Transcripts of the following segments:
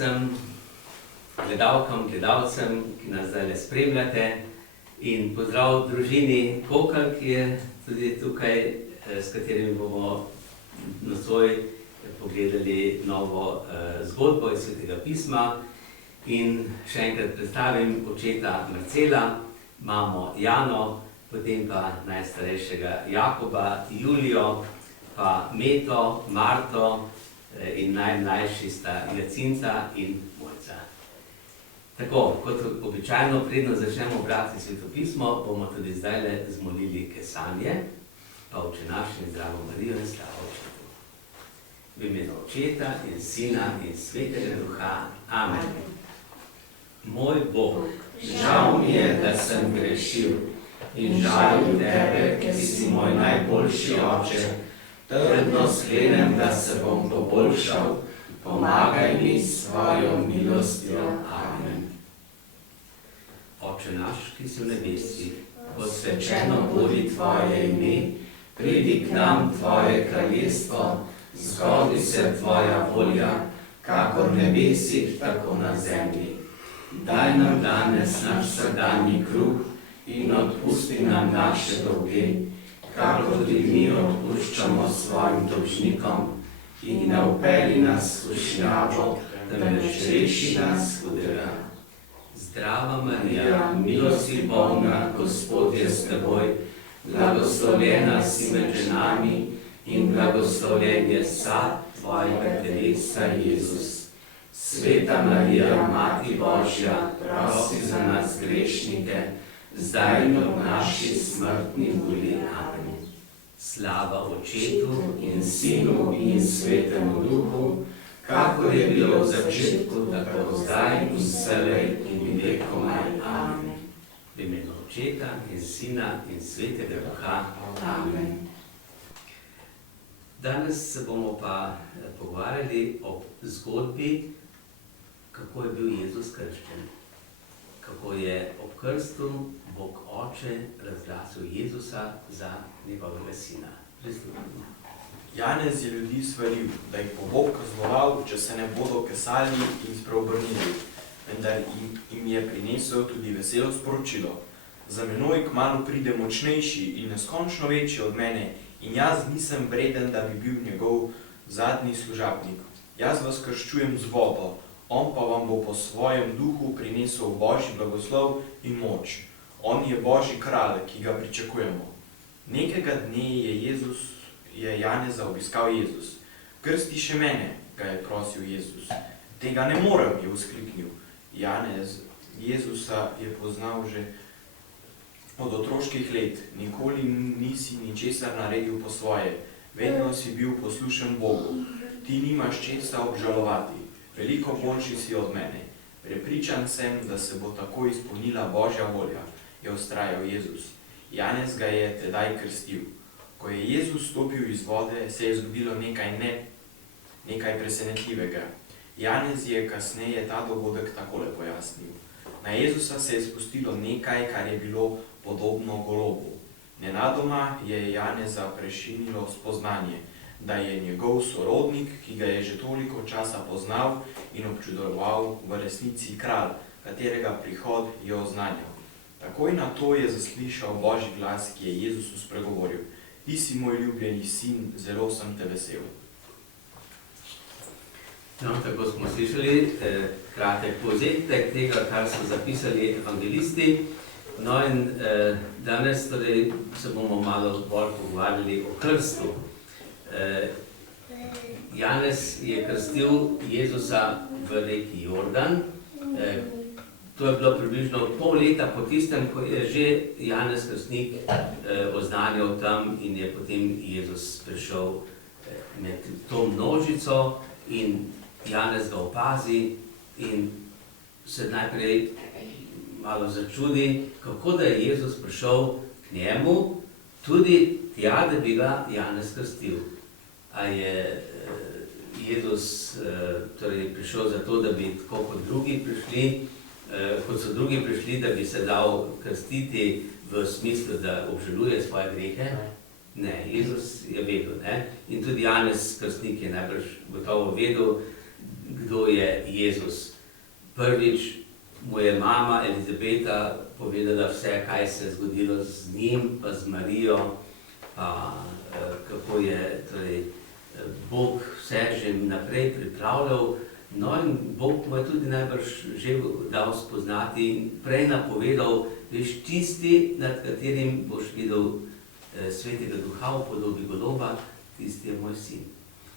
vsem gledalkam, gledalcem, ki nas zdaj spremljate, in pozdrav družini Kokal, ki je tudi tukaj, s katerimi bomo nocoj pogledali novo zgodbo iz Svetega pisma. In še enkrat predstavim očeta Marcela, mamo Jano, potem pa najstarejšega Jakoba, Julijo, pa Meto, Marto in najmlajši sta Jacinta in Mojca. Tako, kot običajno, predno začnemo brati Sveto pismo, bomo tudi zdajle zmolili kesanje, pa Oče naš in Zdravo Marijo in slava Očetu. V imenu Očeta in Sina in Svetega Duha. Amen. Moj Bog, žal mi je, da sem grešil, in žalim tebe, ki si moj najboljši oče. Trdno sklenem, da se bom poboljšal, pomagaj mi s svojo milostjo. Amen. Oče naš, ki si v nebesih, posvečeno bodi tvoje ime, pridi k nam tvoje kraljestvo, zgodi se tvoja volja, kakor v nebesih, tako na zemlji. Daj nam danes naš vsakdanji kruh in odpusti nam naše dolge, kakor tudi mi odpuščamo svojim dolžnikom, in ne vpelji nas v skušnjavo, temveč reši nas hudega. Zdrava Marija, milosti polna, Gospod je s teboj, blagoslovljena si med ženami in blagoslovljen je sad tvojega telesa, Jezus. Sveta Marija, Mati Božja, prosi za nas grešnike, zdaj in ob naši smrtni uri. Amen. Slava Očetu in Sinu in Svetemu Duhu, kakor je bilo v začetku, tako zdaj in vselej in vekomaj. Amen. V imenu Očeta in Sina in Svetega Duha. Amen. Danes se bomo pa pogovarjali o zgodbi, kako je bil Jezus krščen. Kako je ob krstu Bog Oče razglasil Jezusa za njegovega sina. Prisluhnimo. Janez je ljudi svaril, da jih bo Bog kaznoval, če se ne bodo kesali in spreobrnili, vendar jim je prinesel tudi veselo sporočilo. Za menoj kmalu pride močnejši in neskončno večji od mene, in jaz nisem vreden, da bi bil njegov zadnji služabnik. Jaz vas krščujem z vodo, on pa vam bo po svojem duhu prinesel Božji blagoslov in moč. On je Božji kralj, ki ga pričakujemo. Nekega dne je Janeza obiskal Jezus. Krsti še mene, ga je prosil Jezus. Tega ne morem, je vzkliknil. Janez Jezusa je poznal že od otroških let. Nikoli nisi ničesar naredil po svoje. Vedno si bil poslušen Bogu. Ti nimaš česa obžalovati. Veliko boljši si od mene. Prepričan sem, da se bo tako izpolnila Božja volja, je vztrajal Jezus. Janez ga je tedaj krstil. Ko je Jezus stopil iz vode, se je zgodilo nekaj presenetljivega. Janez je kasneje ta dogodek takole pojasnil. Na Jezusa se je spustilo nekaj, kar je bilo podobno golobu. Nenadoma je Janeza prešinilo spoznanje, da je njegov sorodnik, ki ga je že toliko časa poznal in občudoval, v resnici kralj, katerega prihod je oznanjal. Takoj na to je zaslišal Božji glas, ki je Jezusu spregovoril. Ti si moj ljubljeni sin, zelo sem te vesel. No, tako smo slišali kratek povzetek tega, kar so zapisali evangelisti. No in danes torej se bomo malo bolj pogovarjali o krstu. Janez je krstil Jezusa v reki Jordan. To je bilo približno pol leta po tistem, ko je že Janez Krstnik oznanjal tam in je potem Jezus prišel med to množico in Janez ga opazi in se najprej malo začudi, kako da je Jezus prišel k njemu, tudi tja, da bi ga Janez krstil. A je Jezus torej prišel zato, da bi tako kot drugi prišli, kot so drugi prišli, da bi se dal krstiti v smislu, da obžaluje svoje grehe? Ne, Jezus je vedel, ne? In tudi Janez Krstnik je najbrž gotovo vedel, kdo je Jezus. Prvič mu je mama Elizabeta povedala vse, kaj se je zgodilo z njim, pa z Marijo, pa kako je torej, Bog vse že naprej pripravljal. No in Bog mu je tudi najbrž že dal spoznati in prej napovedal, veš, tisti, nad katerim boš videl Svetega Duha v podobi goloba, tisti je moj sin.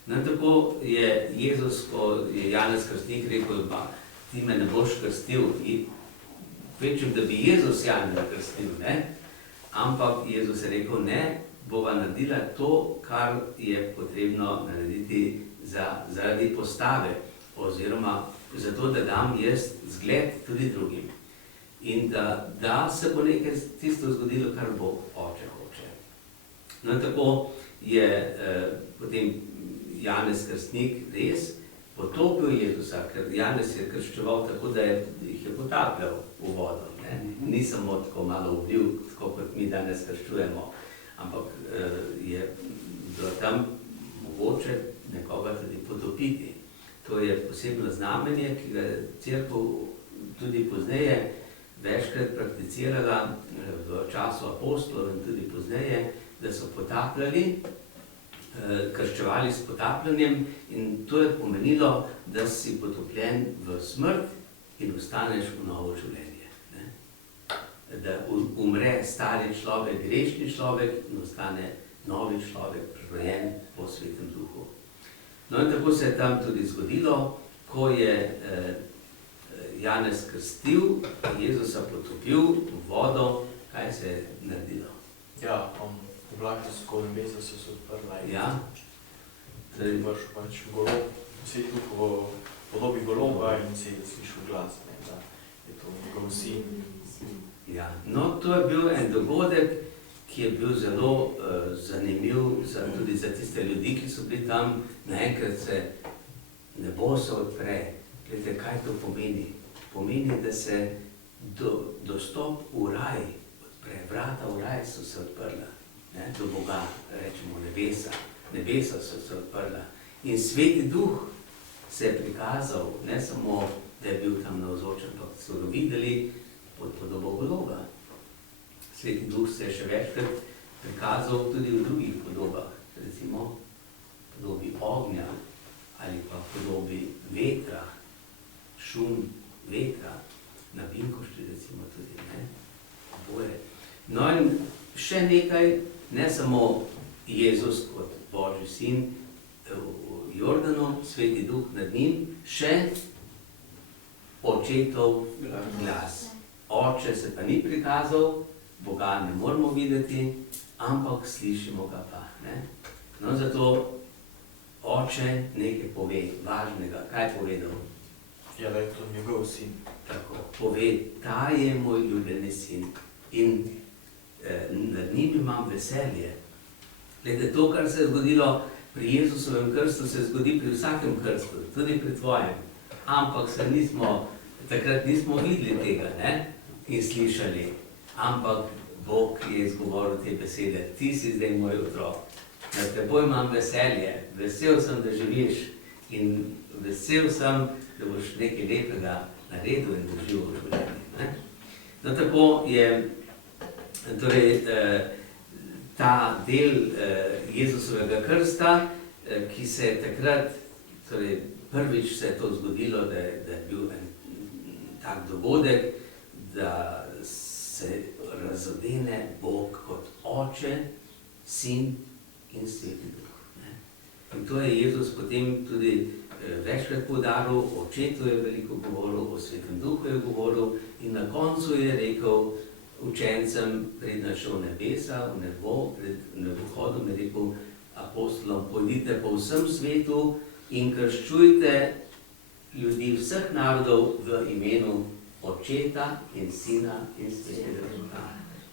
No tako je Jezus, ko je Janez Krstnik rekel, pa ti me ne boš krstil, večjem, da bi Jezus Janeza krstil, ne? Ampak Jezus je rekel, ne, bova naredila to, kar je potrebno narediti zaradi postave, oziroma zato, da dam jaz zgled tudi drugim. In da se bo nekaj tisto zgodilo, kar Bog Oče hoče. No tako je potem Janez Krstnik res potopil Jezusa, ker Janez je krščeval tako, da jih je potapljal v vodo. Ni samo tako malo vlil, tako kot mi danes krščujemo, ampak je bilo tam mogoče nekoga tudi potopiti. To je posebno znamenje, ki ga je Cerkev tudi pozneje večkrat prakticirala v času apostolov in tudi pozneje, da so potapljali, krščevali s potapljanjem, in to je pomenilo, da si potopljen v smrt in ostaneš v novo življenje. Da umre stari človek, grešni človek in ostane novi človek, rojen po Svetem Duhu. No in tako se je tam tudi zgodilo, ko je Janez krstil, Jezusa potopil v vodo, kaj se je naredilo? Ja, oblaki skozi nebesa so se odprla in imaš pač golob, vse Duh v podobi goloba in se je slišal glas, da je to njegov sin. Ja, no to je bil en dogodek, ki je bil zelo zanimiv tudi za tiste ljudi, ki so bili tam. Naenkrat se nebo se odpre. Glede, kaj to pomeni? Pomeni, da se dostop v raj odpre. Vrata v raj so se odprla, do Boga, rečemo nebesa. Nebesa so se odprla. In Sveti Duh se je prikazal, ne samo, da je bil tam navzočen, ampak so ga videli pod podobo goloba. Sveti Duh se je še večkrat prikazal tudi v drugih podobah, recimo podobi ognja ali pa podobi vetra, šum vetra, na Binkošti recimo tudi, oboje. No in še nekaj, ne samo Jezus kot Božji sin v Jordanu, Sveti Duh nad njim, še očetov glas. Oče se pa ni prikazal, Boga ne moramo videti, ampak slišimo ga pa. No, zato Oče nekaj pove, važnega. Kaj je povedal? Ja, da je to njegov sin. Tako, pove, ta je moj ljubljeni sin in nad njim imam veselje. Glede, to, kar se je zgodilo pri Jezusovem krstu, se zgodi pri vsakem krstu, tudi pri tvojem. Ampak takrat nismo videli tega, in slišali. Ampak Bog je izgovoril te besede, ti si zdaj moj otrok. Nad teboj imam veselje, vesel sem, da živiš in vesel sem, da boš nekaj lepega naredil in doživel v življenju. No tako je torej, ta del Jezusovega krsta, ki se je takrat, torej prvič se je to zgodilo, da je bil en tak dogodek, da se razodene Bog kot Oče, Sin in Sveti Duh. In to je Jezus potem tudi večkrat poudaril, o Očetu je veliko govoril, o Svetem Duhu je govoril in na koncu je rekel učencem, preden šel v nebesa, v nebo, pred nebohodom je rekel apostolom, pojdite po vsem svetu in krščujte ljudi vseh narodov v imenu Očeta in Sina in Svetega Duha.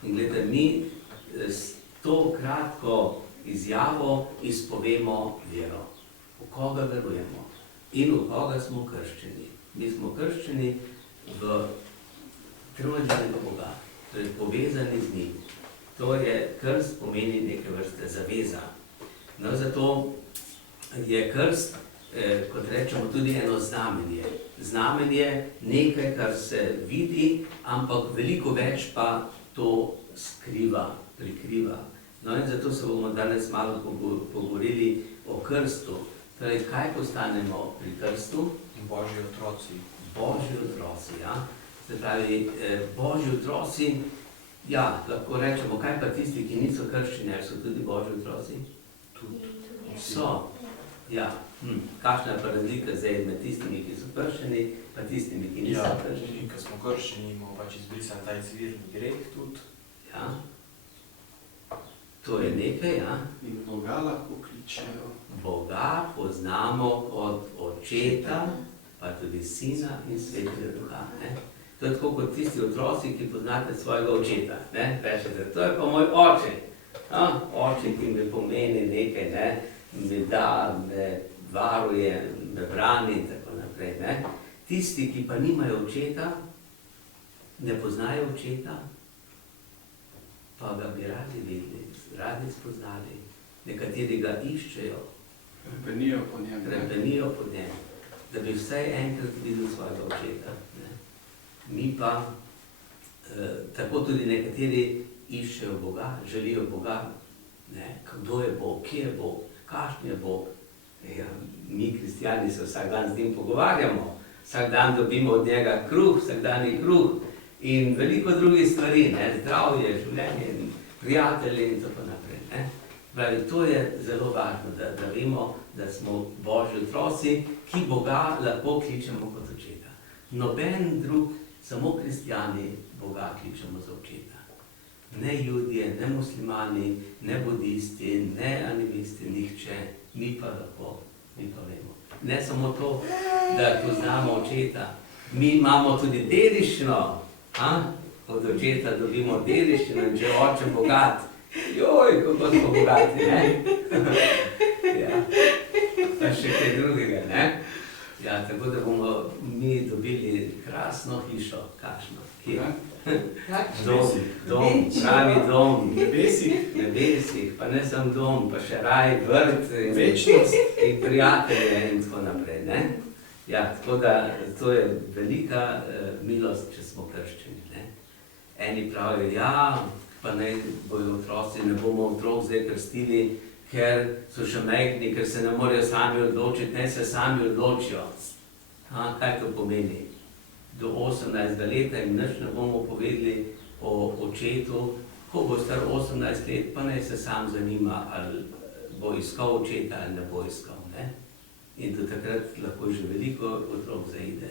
In gledajte, mi s to kratko izjavo izpovemo vero. V koga verujemo in v koga smo krščeni. Mi smo krščeni v trojnega Boga, torej povezani z njim. To je, krst pomeni neke vrste zaveza. No, zato je krst kot rečemo, tudi eno znamenje. Znamenje nekaj, kar se vidi, ampak veliko več pa to skriva, prikriva. No in zato se bomo danes malo pogovorili o krstu. Torej, kaj postanemo pri krstu? Božji otroci. Božji otroci, ja. Se pravi, Božji otroci, ja, lahko rečemo, kaj pa tisti, ki niso krščeni, ali so tudi Božji otroci? So, ja. Kakšna je pa razlika zdaj med tistimi, ki so krščeni, pa tistimi, ki niso krščeni? Ko smo krščeni, imamo pač izbrisan ta izvirni greh tudi. Ja. To je nekaj, ja. In Boga lahko kličejo. Boga poznamo kot očeta, pa tudi sina in svetega duha. Ne? To je tako kot tisti otroci, ki poznate svojega očeta. Ne? Rečete, to je pa moj oče. Oče, ki mi pomeni nekaj, ne? Me da, me varuje, me brani in tako naprej. Ne? Tisti, ki pa nimajo očeta, ne poznajo očeta, pa ga bi radi videli, radi spoznali. Nekateri ga iščejo. Hrepenijo po njem. Hrepenijo po njem, da bi vsaj enkrat videl svojega očeta. Ne? Mi pa, tako tudi nekateri iščejo Boga, želijo Boga. Ne? Kdo je Bog, kje je Bog, kakšen je Bog. Ja, mi, kristijani, se vsak dan z njim pogovarjamo. Vsak dan dobimo od njega kruh, vsakdanji kruh. In veliko drugih stvari, ne? Zdravje, življenje, prijatelje in tako naprej. Ne? Pravi, to je zelo važno, da vemo, da smo Božji otroci, ki Boga lahko kličemo kot očeta. Noben drug, samo kristijani Boga kličemo za očeta. Ne Judje, ne muslimani, ne budisti, ne animisti, nihče, mi pa lahko, mi pa vemo. Ne samo to, da poznamo očeta, mi imamo tudi dediščino. Od očeta dobimo dediščino in če je oče bogat, joj, kako smo bogati, ne? Ja. Pa še kaj drugega, ne? Ja, tako da bomo mi dobili krasno hišo, kakšno, kje? Dom, pravi dom. Nebesih, pa ne samo dom, pa še raj, vrt, večnost in prijatelje in tako naprej, ne? Ja, tako da to je velika milost, če smo krščeni, ne? Eni pravijo, ja, pa naj bojo otroci, ne bomo otrok zdaj krstili, ker so še majhni, ker se ne morejo sami odločiti, naj se sami odločijo. Kaj to pomeni? Do 18 leta jim nič ne bomo povedali o očetu, ko bo star 18 let, pa naj se sam zanima, ali bo iskal očeta ali ne bo iskal, ne? In do takrat lahko že veliko otrok zaide.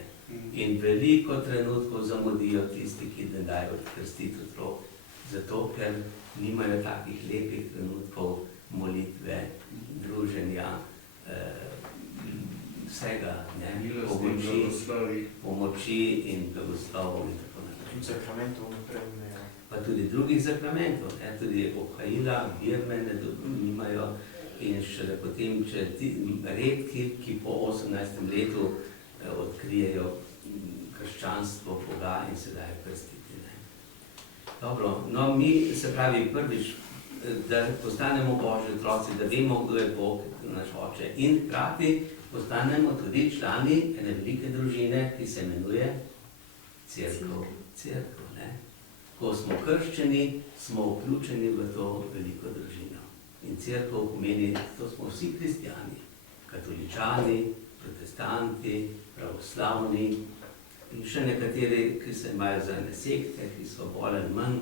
In veliko trenutkov zamudijo tisti, ki ne dajo krstiti otrok. Zato, ker nimajo takih lepih trenutkov molitve, druženja, vsega, ne? Pomoči in blagoslovov in tako naprej. In zakramentov naprej ne. Pa tudi drugih zakramentov, ne? Tudi okajila, birme nimajo. In šele potem, če redki, ki po 18. letu odkrijejo krščanstvo, Boga in se dajo krstiti. Ne? Dobro, no mi se pravi prvič, da postanemo Božji otroci, da vemo, kdo je Bog, naš oče. In hkrati postanemo tudi člani ene velike družine, ki se imenuje Cerkev. Ne? Ko smo krščeni, smo vključeni v to veliko družino. In Cerkev pomeni, to smo vsi kristijani, katoličani, protestanti, pravoslavni in še nekateri, ki se imajo za ene sekte, ki so bolj ali manj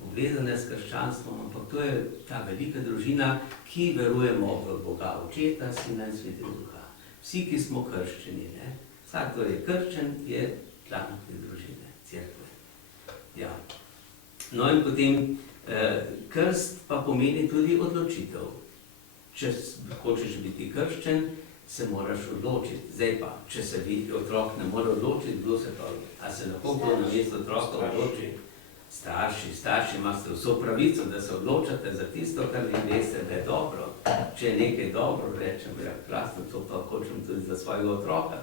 povezane s krščanstvom, ampak to je ta velika družina, ki verujemo v Boga Očeta, Sina in Svetega Duha. Vsi, ki smo krščeni, ne? Vsak, kdo je krščen, je član te družine, Cerkve. Ja. No in potem krst pa pomeni tudi odločitev. Če hočeš biti krščen, se moraš odločiti. Zdaj pa, če se otrok ne more odločiti, kdo se pa, a se lahko kdo namesto otroka odloči? Starši imate vso pravico, da se odločate za tisto, kar vi veste, da je dobro. Če je nekaj dobro, rečem, ja, krasno, to pa hočem tudi za svojega otroka.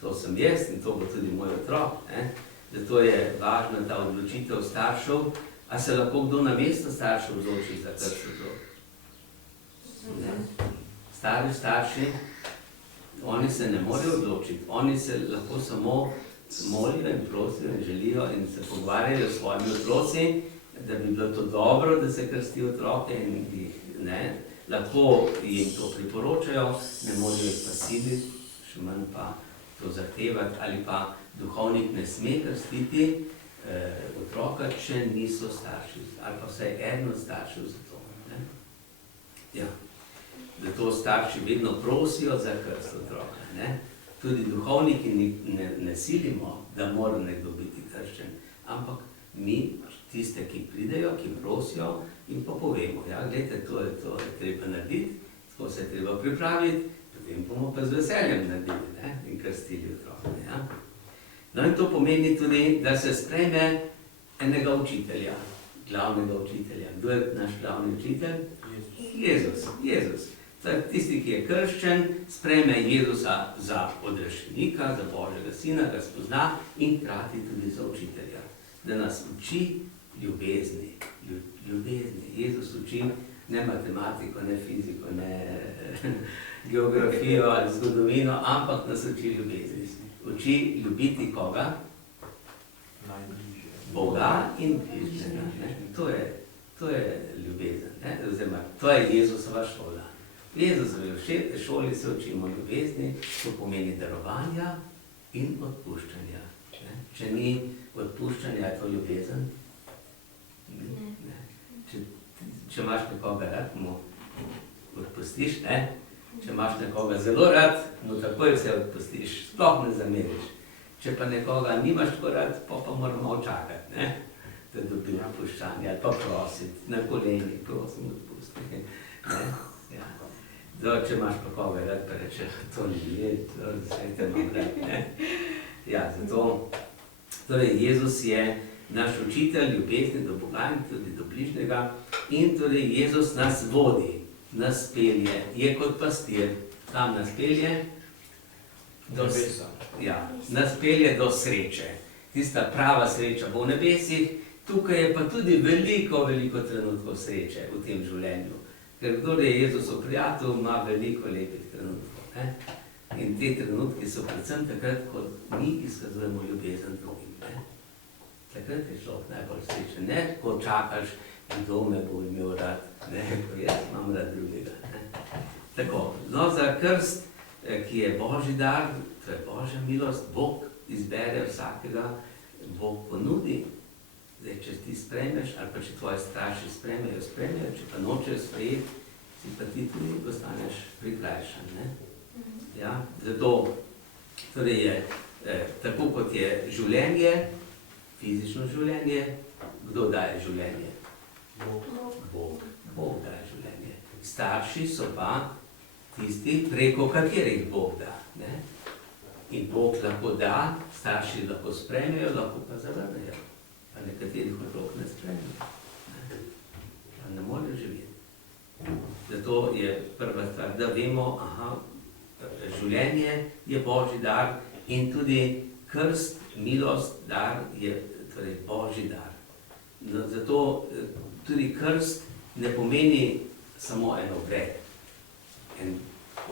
To sem jaz in to bo tudi moj otrok. Zato je važna ta odločitev staršev. A se lahko kdo namesto staršev odloči za krst otrok? Stari starši Oni se ne morejo odločiti, oni se lahko samo molijo in prosijo in želijo in se pogovarjajo s svojimi otroci, da bi bilo to dobro, da se krsti otroke in jih ne. Lahko jim to priporočajo, ne morejo jih pa siliti, še manj pa to zahtevati, ali pa duhovnik ne sme krstiti otroka, če niso starši, ali pa vsaj eden od staršev za to. Ne? Ja. Zato starši vedno prosijo za krst otroka. Ne? Tudi duhovniki ne silimo, da mora nekdo biti krščen, ampak mi, tiste, ki pridejo, ki prosijo, in pa povemo, ja, gledajte, to je treba narediti, tako se je treba pripraviti, potem bomo pa z veseljem naredili, ne? In krstili otroka. Ja? No in to pomeni tudi, da se sprejme enega učitelja, glavnega učitelja. Kdo je naš glavni učitelj? Jezus. Tisti, ki je krščen, sprejme Jezusa za odrešenika, za Božjega sina, ga spozna in hkrati tudi za učitelja. Da nas uči ljubezni. Jezus uči ne matematiko, ne fiziko, ne geografijo ali zgodovino, ampak nas uči ljubezni. Uči ljubiti koga? Boga in bližnjega. To je ljubezen. Oziroma, to je Jezusova šola. V Jezusovi šoli se učimo ljubezni, to pomeni darovanja in odpuščanja. Če ni odpuščanja, je to ljubezen? Ne. Če imaš nekoga rad, mu odpustiš, ne? Če imaš nekoga zelo rad, mu takoj vse odpustiš, sploh ne zameriš. Če pa nekoga nimaš tako rad, pa moramo čakati, ne? Da dobi odpuščanje, ali pa prositi, na koleni, prosim, odpusti. Ja. Če imaš pa koga rad, pa reče, to ni let, vse te imam rad, ne? Ja, zato, torej Jezus je naš učitelj ljubezni do Boga in tudi do bližnjega in torej Jezus nas vodi, nas pelje, je kot pastir, tam nas pelje nas pelje do sreče. Tista prava sreča bo v nebesih, tukaj je pa tudi veliko trenutkov sreče v tem življenju. Ker kdor je Jezusov prijatelj, ima veliko lepih trenutkov. Ne? In te trenutki so predvsem takrat, ko mi izkazujemo ljubezen drugim. Ne? Takrat je človek najbolj srečen. Ne, ko čakaš, kdo me bo imel rad, ne, ko jaz imam rad drugega. Ne. Tako, no, za krst, ki je Božji dar, to je Božja milost, Bog izbere vsakega, Bog ponudi. Zdaj, če ti sprejmeš, ali pa če tvoji starši sprejmejo, če pa nočejo sprejeti, si pa ti tudi postaneš prikrajšan. Ne. Ja, zato, torej je, tako kot je življenje, fizično življenje, kdo daje življenje? Bog daje življenje. Starši so pa tisti, preko katerih Bog da. Ne? In Bog lahko da, starši lahko sprejmejo, lahko pa zavrnejo. Pa nekaterih otrok ne sprejmejo. Pa ne morejo živeti. Zato je prva stvar, da vemo, življenje je Božji dar in tudi krst, milost, dar je torej Božji dar. No, zato tudi krst ne pomeni samo en obred. En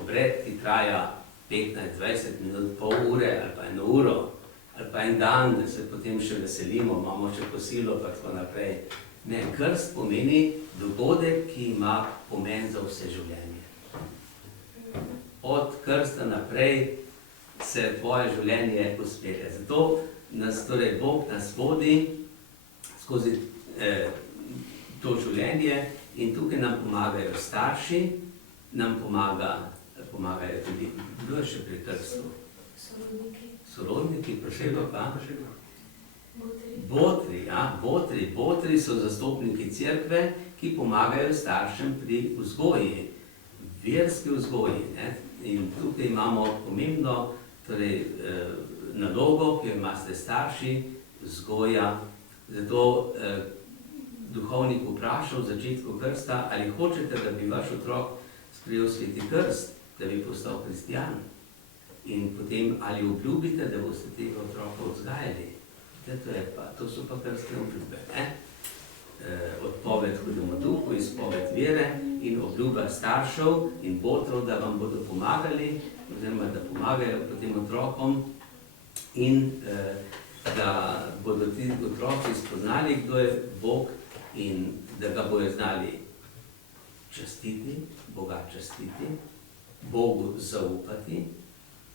obred, ki traja 15-20 minut, pol ure ali pa 1 uro, ali pa en dan, da se potem še veselimo, imamo še kosilo pa tako naprej. Ne, krst pomeni dogodek, ki ima pomen za vse življenje. Od krsta naprej se tvoje življenje uspelje. Zato nas, torej Bog nas vodi skozi to življenje in tukaj nam pomagajo starši, nam pomagajo tudi, kdo je še pri krstu? Sorodniki, posebej pa? Botri so zastopniki cerkve, ki pomagajo staršem pri vzgoji, verski vzgoji. Ne? In tukaj imamo pomembno nalogo, ki jo imate starši, vzgoja. Zato duhovnik vprašal v začetku krsta, ali hočete, da bi vaš otrok sprejel sveti krst, da bi postal kristjan. In potem, ali obljubite, da boste tega otroka vzgajali. To so pa krstne obljube. Odpoved hudemu duhu, izpoved vere in obljuba staršev in botrov, da vam bodo pomagali oziroma da pomagajo potem otrokom in da bodo ti otroci spoznali, kdo je Bog in da ga bojo znali častiti, Boga častiti, Bogu zaupati,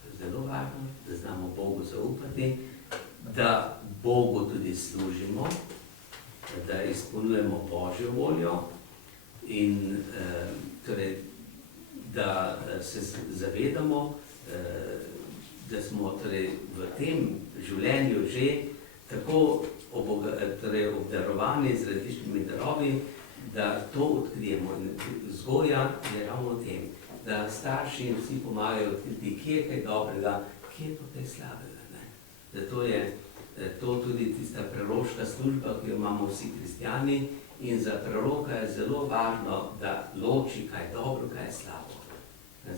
to je zelo važno, da znamo Bogu zaupati, da Bogu tudi služimo, da izpolnjujemo Božjo voljo in torej, da se zavedamo, da smo torej v tem življenju že tako torej obdarovani z različnimi darovi, da to odkrijemo. In vzgoja je ravno v tem, da starši in vsi pomagajo odkriti, kje je kaj dobrega, kje je pa kaj slabega. Ne? Zato je to tudi tista preroška služba, ki jo imamo vsi kristjani, in za preroka je zelo važno, da loči, kaj je dobro, kaj je slabo.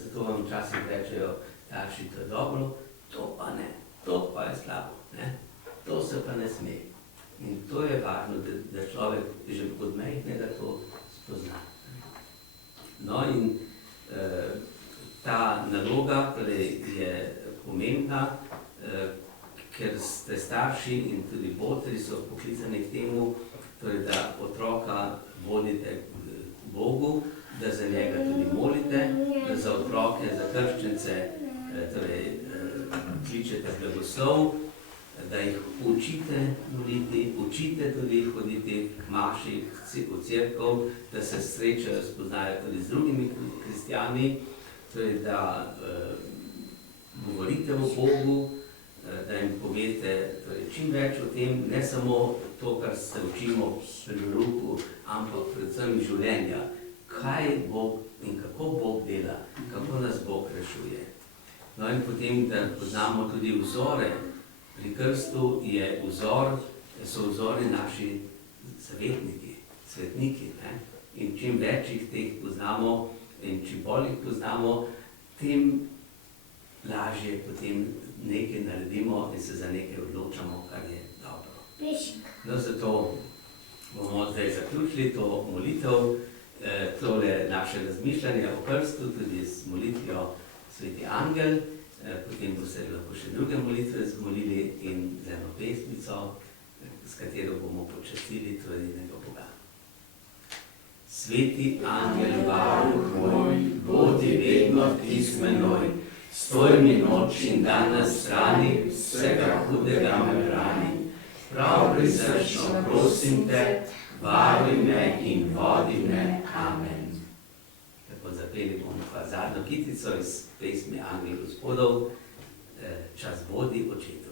Zato vam včasih rečejo, starši, to je dobro, to pa ne, to pa je slabo, ne? To se pa ne sme. In to je važno, da človek že od majhnega to spozna. No in ta naloga torej je pomembna, ker ste starši in tudi botri so poklicani k temu, torej, da otroka vodite k Bogu, da za njega tudi molite, da za otroke, za krščence torej, kličete blagoslov, da jih učite moliti, učite tudi hoditi k maši, v cerkev, da se srečajo, spoznajo tudi z drugimi kristjani, torej, da govorite o Bogu, da jim povete torej, čim več o tem, ne samo to, kar se učimo pri verouku, ampak predvsem življenja, kaj Bog in kako Bog dela, kako nas Bog rešuje. No in potem, da poznamo tudi vzore. Pri krstu je so vzori naši zavetniki, svetniki. Ne? In čim več jih teh poznamo in čim bolj jih poznamo, tem lažje potem nekaj naredimo in se za nekaj odločamo, kar je dobro. No, zato bomo zdaj zaključili to molitev, tole naše razmišljanje o krstu, tudi z molitvijo Sveti Angel, potem bo se lahko še druge molitve zmolili in z eno pesmico, s katero bomo počastili tvorinega Boga. Sveti Angel, varuh moj, bodi vedno ti z menoj, stoj mi noč in dan na strani, vsega hudega me brani. Prav prisrčno prosim te, varuj me in vodi me. Amen. Zapeli bomo pa zadnjo kitico iz pesmi Angel Gospodov, Čas vodi očetu.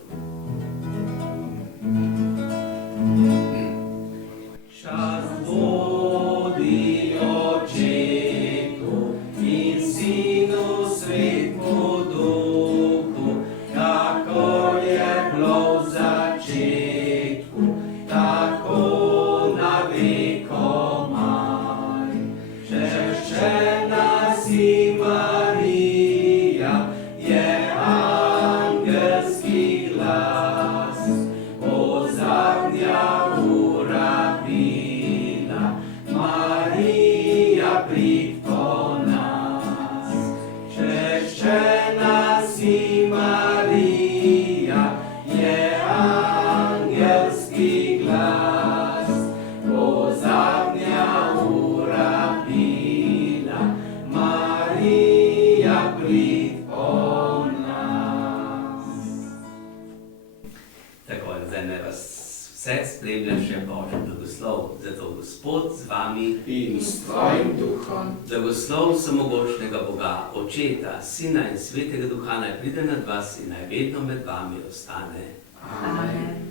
Čas vodi očetu in sinu svetmu duhu, kako je bilo v začetku, tako na vekomaj. Češčena si Marija, je angelski glas, bo zadnja ura bila, Marija prid po nas. Češčena si Marija, je angelski glas, bo zadnja ura bila, Marija prid po nas. Tako, zdaj ne vas vse spremlja še Božji blagoslov, zato Gospod z vami In s tvojim duhom. blagoslov vsemogočnega Boga, Očeta, Sina in Svetega Duha naj pride nad vas in naj vedno med vami ostane. Amen.